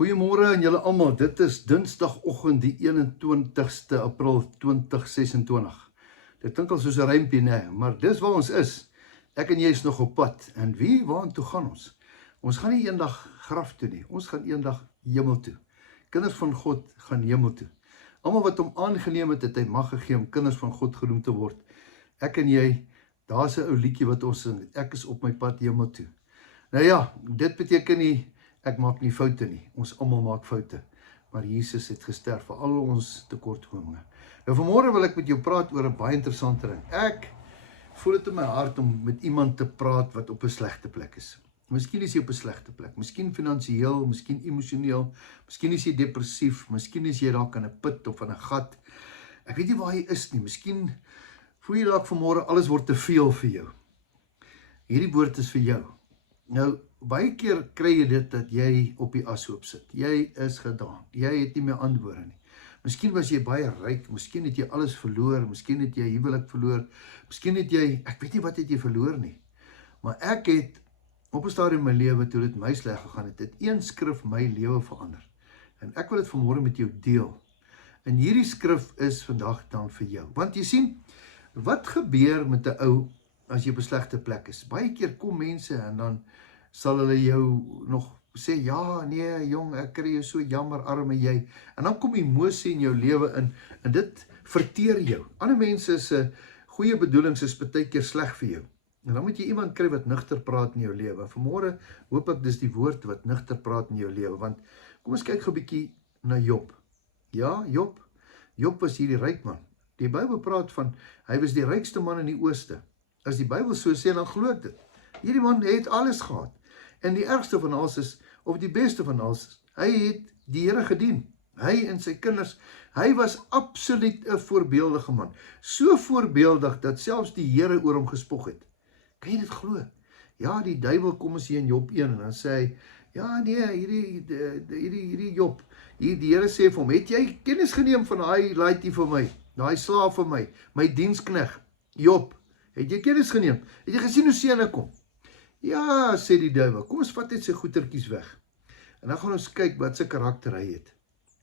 Goeiemôre aan julle almal. Dit is Dinsdagoggend die 21ste April 2026. Dit klink al soos 'n rympie, nee, maar dis waar ons is. Ek en jy is nog op pad. En waartoe gaan ons? Ons gaan nie eendag graf toe nie. Ons gaan eendag hemel toe. Kinders van God gaan hemel toe. Almal wat hom aangeneem het, het hy mag gegee om kinders van God genoem te word. Ek en jy, daar's 'n ou liedjie wat ons sing. Ek is op my pad hemel toe. Nou ja, dit beteken nie ek maak nie foute nie. Ons almal maak foute. Maar Jesus het gesterf vir al ons tekortkominge. Nou vanmôre wil ek met jou praat oor 'n baie interessante ding. Ek voel dit in my hart om met iemand te praat wat op 'n slegte plek is. Miskien is jy op 'n slegte plek. Miskien finansiëel, miskien emosioneel, miskien is jy depressief, miskien is jy dalk in 'n put of in 'n gat. Ek weet nie waar jy is nie. Miskien voel jy dalk vanmôre alles word te veel vir jou. Hierdie woord is vir jou. Nou, baie keer kry jy dit dat jy op die ashoop sit. Jy is gedaan. Jy het nie meer antwoorde nie. Miskien was jy baie ryk, miskien het jy alles verloor, miskien het jy huwelik verloor, miskien het jy, ek weet nie wat het jy verloor nie. Maar ek het op 'n stadium in my lewe toe dit my sleg gegaan het, een skrif my lewe verander. En ek wil dit vanmôre met jou deel. En hierdie skrif is vandag dan vir jou. Want jy sien, wat gebeur met 'n ou as jy op 'n slegte plek is? Baie keer kom mense en dan sal hulle jou nog sê, ja, nee, jong, ek kry jou so jammer, arme jy. En dan kom emosie in jou lewe in, en dit verteer jou. Ander mense se goeie bedoelings is baie keer sleg vir jou. En dan moet jy iemand kry wat nugter praat in jou lewe. Vanmôre hoop ek dis die woord wat nugter praat in jou lewe. Want kom ons kyk gou 'n bietjie na Job. Ja, Job was hierdie ryk man. Die Bybel praat van, hy was die rykste man in die ooste. As die Bybel so sê, dan glo ek dit. Hierdie man het alles gehad. En die ergste van alles is, of die beste van alles is, hy het die Here gedien. Hy en sy kinders, hy was absoluut 'n voorbeeldige man. So voorbeeldig dat selfs die Here oor hom gespog het. Kan jy dit glo? Ja, die duiwel kom as hy in Job 1 en dan sê hy, ja nee, hierdie Job, die Here sê vir hom, het jy kennis geneem van daai laaitjie vir my, daai slaaf vir my dienskneg, Job, het jy kennis geneem? Het jy gesien hoe seën ek kom? Ja, sê die duiwel, kom ons vat net sy goetertjies weg. En dan gaan ons kyk wat sy karakter hy het.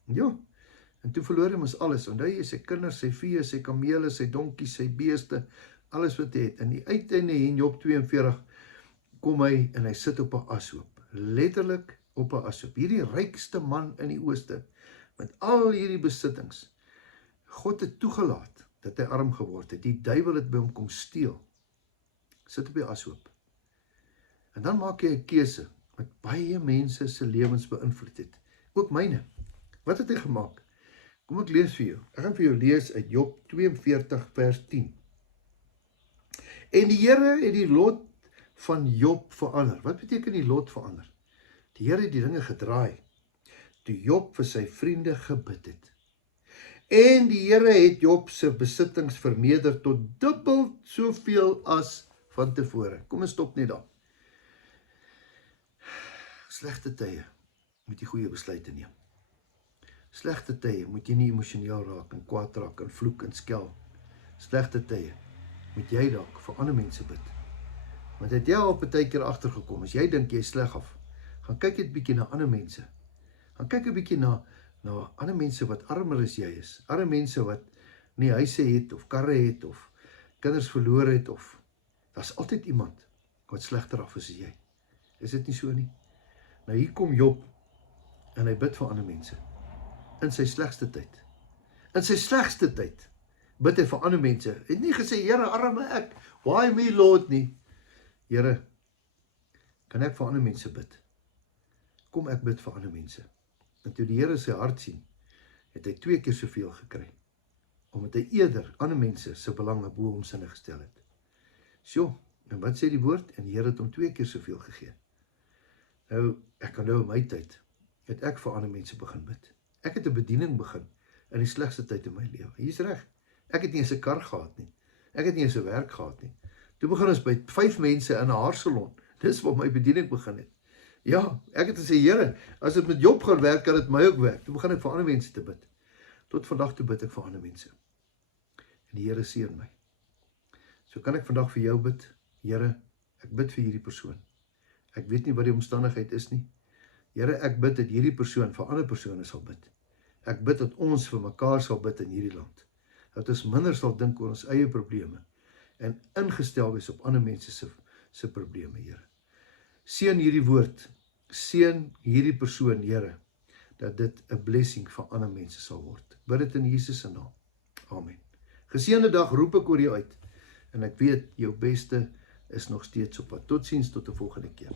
Ja, en toe verloor hy mos alles. Onthou jy, sy kinders, sy vee, sy kamele, sy donkies, sy beeste, alles wat hy het. En die uiteinde in Job 42 kom hy en hy sit op 'n ashoop. Letterlik op 'n ashoop. Hierdie rykste man in die ooste, met al hierdie besittings. God het toegelaat dat hy arm geword het. Die duiwel het by hom kom steel. Sit op die ashoop. En dan maak jy 'n keuse wat baie mense se lewens beïnvloed het. Ook myne. Wat het hy gemaak? Kom ek lees vir jou. Ek gaan vir jou lees uit Job 42 vers 10. En die Here het die lot van Job verander. Wat beteken die lot verander? Die Here het die dinge gedraai. Toe Job vir sy vriende gebid het. En die Here het Job se besittings vermeerder tot dubbel soveel as van tevore. Kom ons stop net daar. Slegte tye moet jy goeie besluite neem. Slegte tye moet jy nie emosioneel raak en kwaad raak en vloek en skel. Slegte tye moet jy dalk vir ander mense bid. Want het jy al baie keer agtergekom, as jy dink jy is sleg af, gaan kyk net bietjie na ander mense. Gaan kyk 'n bietjie na ander mense wat armer as jy is. Ander mense wat nie huise het of karre het of kinders verloor het of daar's altyd iemand wat slegter af is as jy. Is dit nie so nie? Nou hier kom Job en hy bid vir ander mense. In sy slegste tyd. In sy slegste tyd bid hy vir ander mense. Hy het nie gesê, Here, arme ek, why me Lord nie. Here, kan ek vir ander mense bid? Kom ek bid vir ander mense. En toe die Here sy hart sien, het hy 2 keer soveel gekry. Omdat hy eerder ander mense se belange bo homsinne gestel het. So, en wat sê die woord? En die Here het hom 2 keer soveel gegee. Nou, ek kan nou in my tyd, het ek vir ander mense begin bid. Ek het 'n bediening begin in die slegste tyd in my lewe. Hier's reg. Ek het nie eens 'n kar gehad nie. Ek het nie eens 'n werk gehad nie. Toe begin ons by 5 mense in 'n haarsalon. Dis waar my bediening begin het. Ja, ek het gesê, Here, as dit met Job gaan werk, kan dit my ook werk. Toe begin ek vir ander mense te bid. Tot vandag toe bid ek vir ander mense. En die Here seën my. So kan ek vandag vir jou bid. Here, ek bid vir hierdie persoon. Ek weet nie wat die omstandigheid is nie. Here, ek bid dat hierdie persoon vir ander persone sal bid. Ek bid dat ons vir mekaar sal bid in hierdie land. Dat ons minder sal dink oor ons eie probleme en ingestel wees op ander mense se probleme, Here. Seën hierdie woord, seën hierdie persoon, Here, dat dit 'n blessing vir ander mense sal word. Bid dit in Jesus se naam. Amen. Geseënde dag roep ek oor jou uit en ek weet jou beste is nog steeds op pad. Totsiens tot 'n volgende keer.